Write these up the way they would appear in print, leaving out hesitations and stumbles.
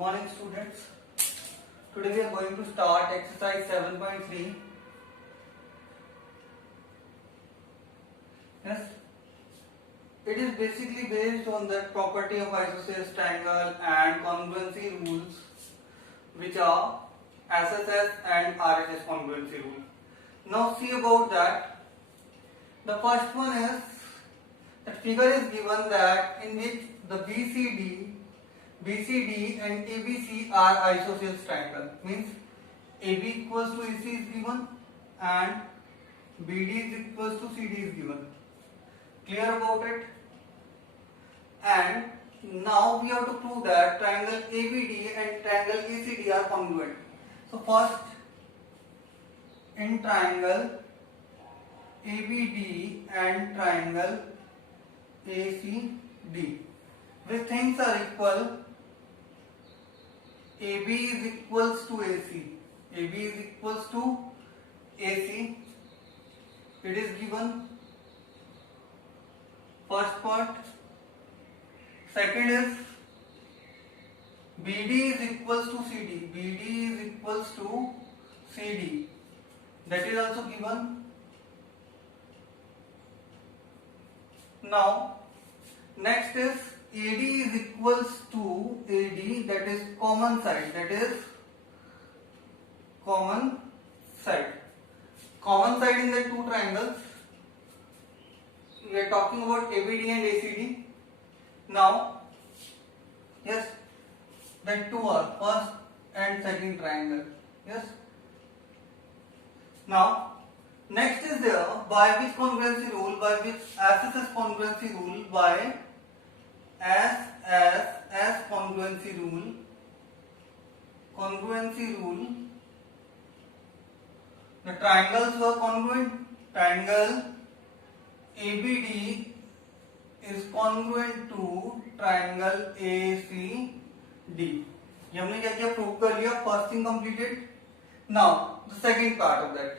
morning students. Today we are going to start exercise 7.3. Yes, it is basically based on the property of isosceles triangle and congruency rules, which are SSS and RHS congruency rule. Now see about that. The first one is that figure is given that in which the BCD and ABC are isosceles triangle. Means AB equals to AC is given and BD is equals to CD is given. Clear about it? And now we have to prove that triangle ABD and triangle ACD are congruent. So first, in triangle ABD and triangle ACD, which things are equal? AB is equals to AC. AB is equals to AC. It is given. First part. Second is BD is equals to CD. BD is equals to CD. That is also given. Now, next is AD is equals to AD, that is common side. That is common side. Common side in the two triangles. We are talking about ABD and ACD. Now, yes, then two are first and second triangle. Yes. Now, next is there by which congruency rule? By which SSS congruency rule? By SSS congruency rule. Congruency rule. The triangles were congruent. Triangle ABD is congruent to triangle ACD. ये हमने क्या किया? Prove कर लिया. First thing completed. Now the second part of that.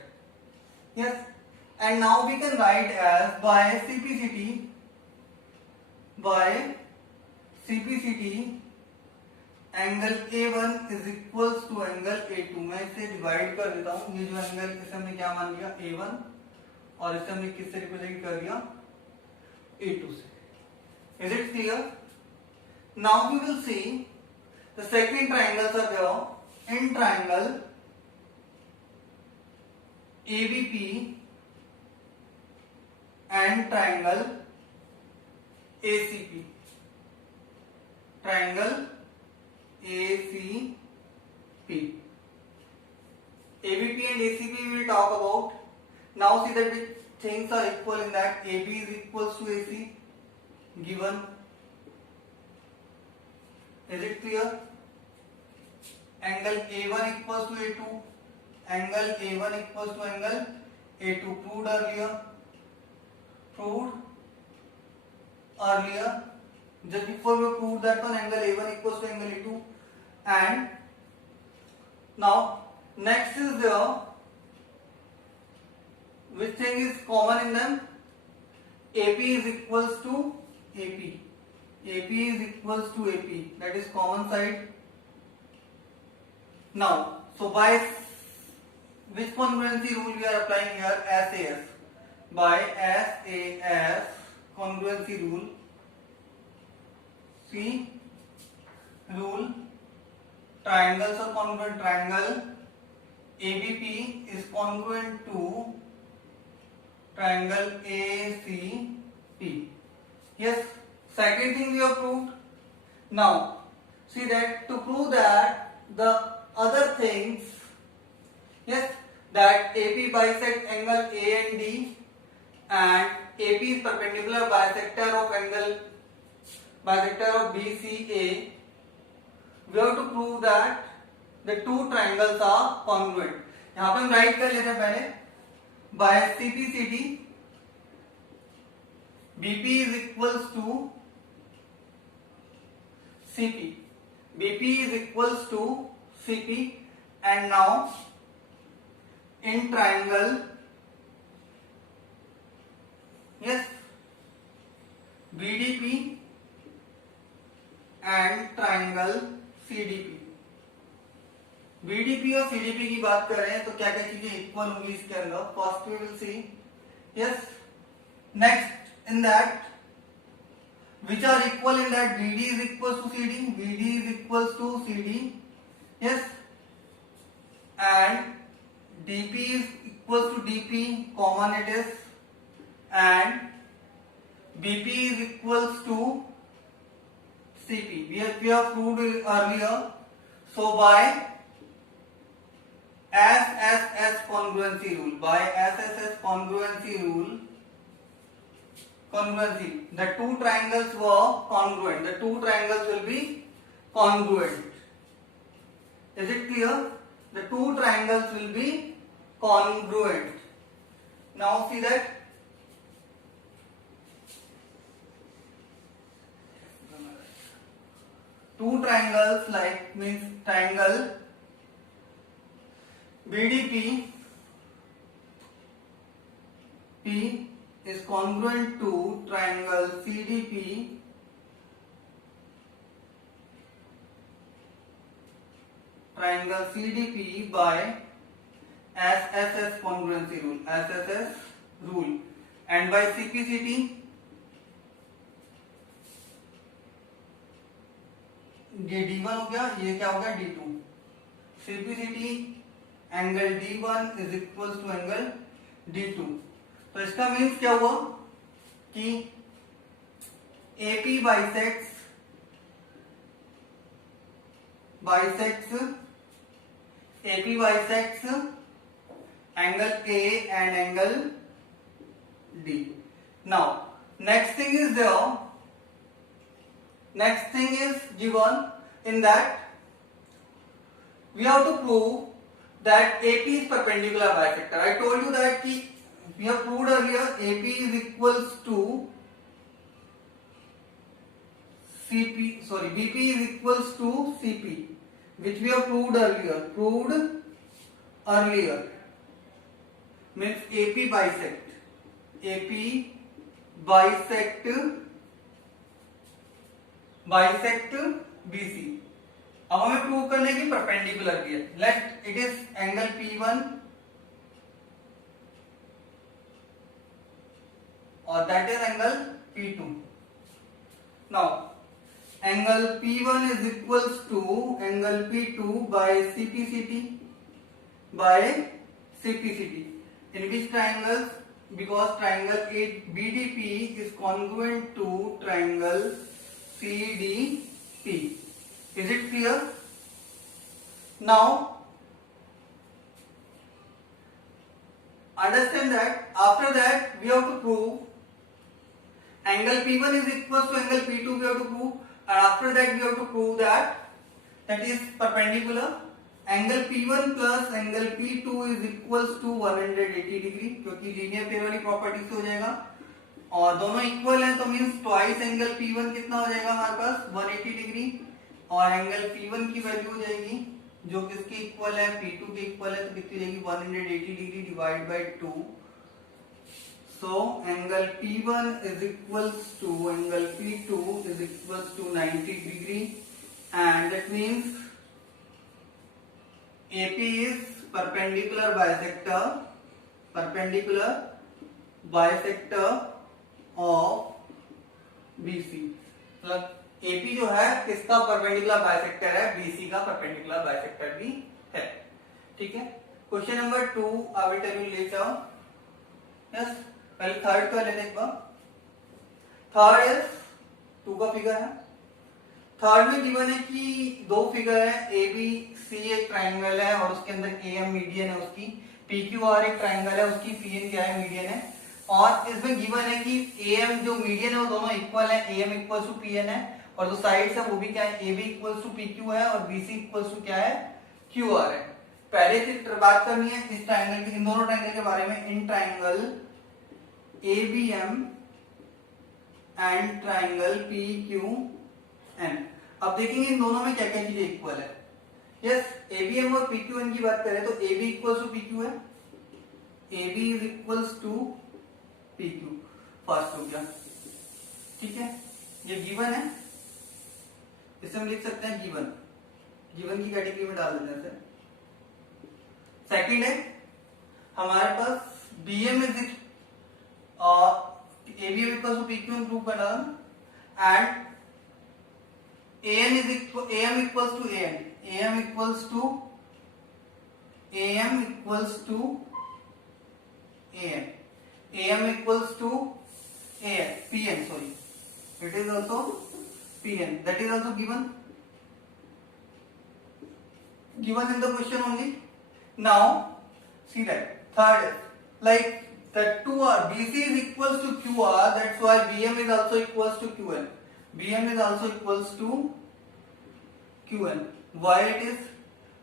Yes, and now we can write as by CPCT. By CPCT, angle A1 is equals to angle A2. मैं इसे divide कर देता हूँ. ये जो एंगल इसे हमने क्या मान लिया? A1 और इसे हमने किससे रिप्रेजेंट कर दिया? A2 से. Is it clear? Now we will see the second triangles are there. In triangle ABP and triangle ACP. Triangle ACP. ABP and ACP we will talk about. Now see that which things are equal in that. AB is equals to AC given. Is it clear? Angle A1 equals to A2. Angle A1 equals to angle A2. Proved earlier. Just before we proved that one, angle A1 equals to angle A2. And now next is there. Which thing is common in them? AP is equals to AP. AP is equals to AP. That is common side. Now, so by which congruency rule we are applying here? SAS. By SAS congruency rule. See, rule, triangles are congruent. Triangle ABP is congruent to triangle ACP. Yes, second thing we have proved. Now, see that to prove that the other things, yes, that AP bisect angle A and D and AP is perpendicular bisector of angle bisector of BCA. We have to prove that the two triangles are congruent. यहाँ पे हम right कर लेते हैं पहले. By CPCT, BP is equals to CP. BP is equals to CP, and now in triangle, yes, BDP and triangle CDP। BDP और CDP की बात कर रहे हैं तो क्या क्या चीजें इक्वल होंगी इसके अंदर? First we will see, yes, next in that which are equal in that BD is equals to CD, BD is equals to CD, yes, and DP is equals to DP, common it is, and BP is equals to CP. We have proved earlier. So by SSS congruency rule, by SSS congruency rule, congruency, the two triangles were congruent, the two triangles will be congruent. Is it clear? The two triangles will be congruent. Now see that two triangles like means triangle BDP P is congruent to triangle CDP by SSS congruency rule, SSS rule, and by CPCT D1 हो गया, ये क्या हो गया D2। CPCT angle D1 is equals to angle D2। तो इसका means क्या हुआ कि AP bisects angle A and angle D। Now next thing is there, next thing is given in that we have to prove that AP is perpendicular bisector. I told you that we have proved earlier AP is equals to CP, sorry, BP is equals to CP, which we have proved earlier, means AP bisect BC। अब हमें prove करने की perpendicular भी है। Let it is angle P1 और that is angle P2। Now angle P1 is equals to angle P2 by CPCT in which triangles, because triangle BDP is congruent to triangle CDP। Is it clear? Now understand that after that we have to prove angle P1 is equals to angle P2, we have to prove, and after that we have to prove that is perpendicular angle P1 plus angle P2 is equals to 180 degree, क्योंकि linear pair वाली property से हो जाएगा और दोनों equal हैं तो means twice angle P1 कितना हो जाएगा हमारे पास 180 डिग्री, और एंगल P1 की वैल्यू हो जाएगी जो किसके इक्वल है, P2 के इक्वल है, तो कितनी जाएगी 180 degree divide by 2। So angle P1 is equals to angle P2 is equals to 90 degree, and that means AP is perpendicular bisector of BC। मतलब AP जो है किसका परपेंडिकुलर बाइसेक्टर है, BC का परपेंडिकुलर बाइसेक्टर भी है। ठीक है, question number 2 I will tell you later. Yes, पहले थर्ड का लेते एक बार। थर्ड इज 2 का फिगर है। थर्ड में गिवन है कि दो फिगर है, ABC एक ट्राइंगल है और उसके अंदर AM मीडियन है उसकी, PQR एक ट्राइंगल है उसकी PN क्या है, मीडियन है, और इसमें गिवन है कि AM जो मीडियन है वो दोनों इक्वल है, AM इक्वल्स टू PN है, और जो साइड्स है वो भी क्या है, AB इक्वल्स टू PQ है और BC इक्वल्स टू क्या है, QR है। पहले से बात करनी है इस ट्राइंगल की, इन दोनों ट्राइंगल के बारे में, in triangle ABM and triangle PQN। अब देखेंगे इन दोनों में क्या क्या चीजें इक्वल है। यस, ABM और PQN की बात करें तो AB इक्वल्स टू PQ है, AB is equals to PQ, first हो गया। ठीक है, ये गिवन है, इसे हम लिख सकते हैं गिवन। गिवन की कैटेगरी में डाल देते हैं। सेकंड है हमारे पास BM is ABM equal to PQ prove करना and AM equals to AM equals to AM equals to AM equals to PN, sorry, it is also PN, that is also given in the question only. Now see that third is like that 2R BC is equals to QR, that's why BM is also equals to QN. BM is also equals to QN. Why it is?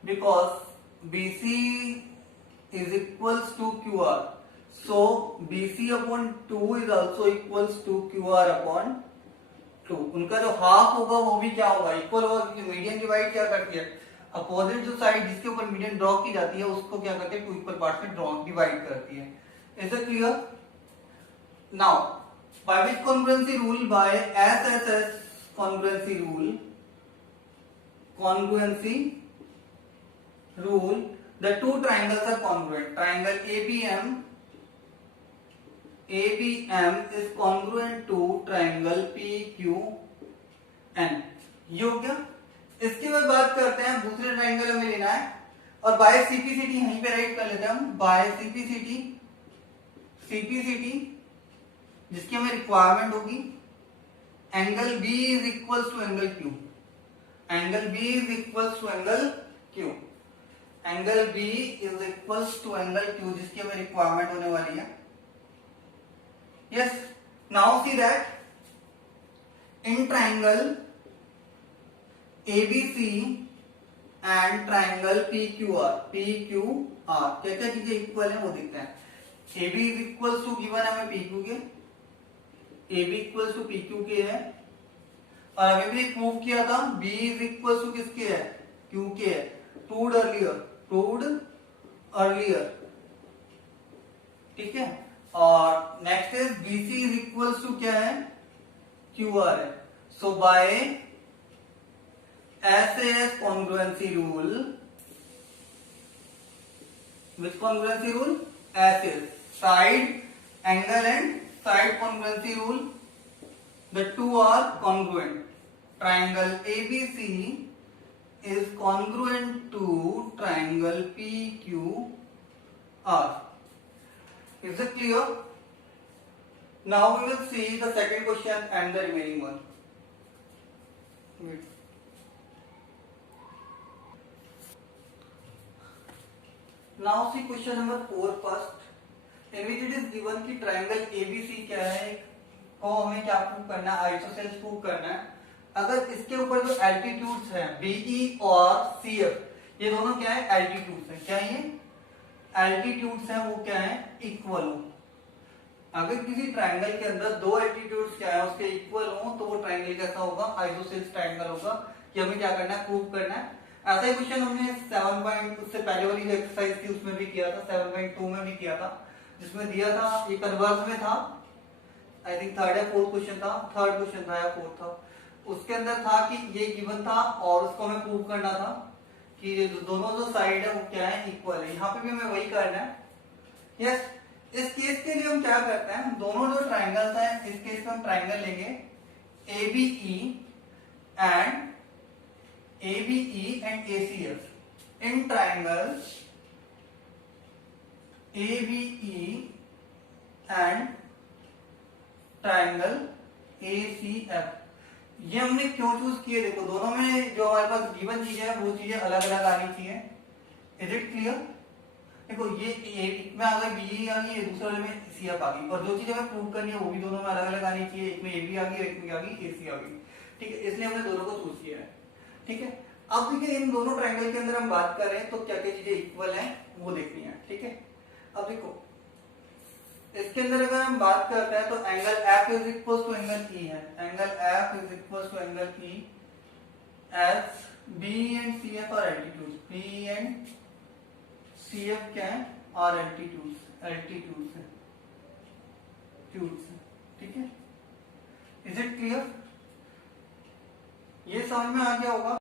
Because BC is equals to QR, so BC upon 2 is also equals to QR upon 2. उनका जो half होगा वो भी क्या होगा, equal होगा, क्योंकि median divide क्या करती है, अपोजिट जो साइड जिसके ऊपर मीडियन ड्रॉ की जाती है उसको क्या करते हैं, टू इक्वल पार्ट्स में ड्रॉ डिवाइड करती है। Is it clear? Now by which congruency rule? By SSS congruency rule, the two triangles are congruent. Triangle ABM is congruent to triangle PQN. ये हो गया। इसके बाद बात करते हैं दूसरे ट्राइंगल में लेना है, और बाय CPCT यहीं पे राइट कर लेते हैं हम, बाय CPCT जिसकी हमें रिक्वायरमेंट होगी angle B is equals to angle Q, angle B is equals to angle Q, angle B is equals to angle Q जिसकी हमें रिक्वायरमेंट होने वाली है। Yes, now see that in triangle ABC and triangle PQR क्या क्या चीजें equal है वो देखते हैं। AB is equals to given है हमें PQ के, AB इक्वल्स टू PQ के है, और अभी भी प्रूव किया था B इज इक्वल्स टू किसके है, Q के है, प्रूव्ड अर्लियर, ठीक है। और next is BC is equals to क्या है, QR है। So by SAS congruency rule, which congruency rule? SAS, side angle and side congruency rule, the two are congruent. Triangle ABC is congruent to triangle PQR. Is it clear? Now we will see the second question and the remaining one. Wait. Now see question number 4 first, in which it is given कि triangle ABC क्या है, को हमें क्या prove करना है, isosceles prove करना है। अगर इसके ऊपर जो एल्टीट्यूड्स हैं BE और CF, ये दोनों क्या है, एल्टीट्यूड्स हैं, क्या ये एल्टीट्यूड्स हैं, वो क्या है, इक्वल हो। अगर किसी ट्राइंगल के अंदर दो एल्टीट्यूड्स क्या है उसके इक्वल हो तो वो ट्राइंगल कैसा होगा, आइसोसेल्स ट्राइंगल होगा। कि हमें क्या करना है, प्रूव करना है। ऐसा ही क्वेश्चन हमने 7 उससे पहले वाली जो एक्सरसाइज थी उसमें भी किया था, 7.2 में भी किया था, जिसमें दिया था ये कन्वर्स में था, आई थिंक थर्ड या फोर्थ क्वेश्चन था, थर्ड क्वेश्चन था या फोर्थ था। उसके अंदर था कि ये गिवन था और उसको हमें प्रूव करना था कि दोनों जो साइड है वो क्या है, इक्वल है। यहाँ पे भी हमें वही करना है। यस, इस केस के लिए हम क्या करते हैं, दोनों जो ट्राइंगल्स हैं इस केस में हम ट्राइंगल लेंगे ABE and ACF. In triangle ABE and triangle ACF, ये हमने क्यों चूज किए, देखो दोनों में जो हमारे पास गिवन चीजें हैं वो चीजें अलग अलग आनी चाहिए। Is it clear? देखो ये एक में अगर BE आ गई, ये दूसरे वाले में CF आ गई, और जो चीजें हमें प्रूव करनी है वो भी दोनों में अलग अलग आनी चाहिए। एक में AB आ गई, एक में आ गई AC आ गई, ठीक है। इसलिए हमने दोनों को चूज किया है, ठीक है। अब देखिए इन दोनों ट्रायंगल के अंदर हम बात कर रहे हैं तो क्या क्या चीजें इक्वल हैं वो देखनी है, ठीक है। अब देखो इसके अंदर अगर हम बात करते हैं तो angle F is equal to angle E है, angle F is equal to angle E as B and CF are altitudes, B and CF क्या है, आर एल्टीट्यूड्स है, ठीक है। Is it clear? ये समझ में आ गया होगा।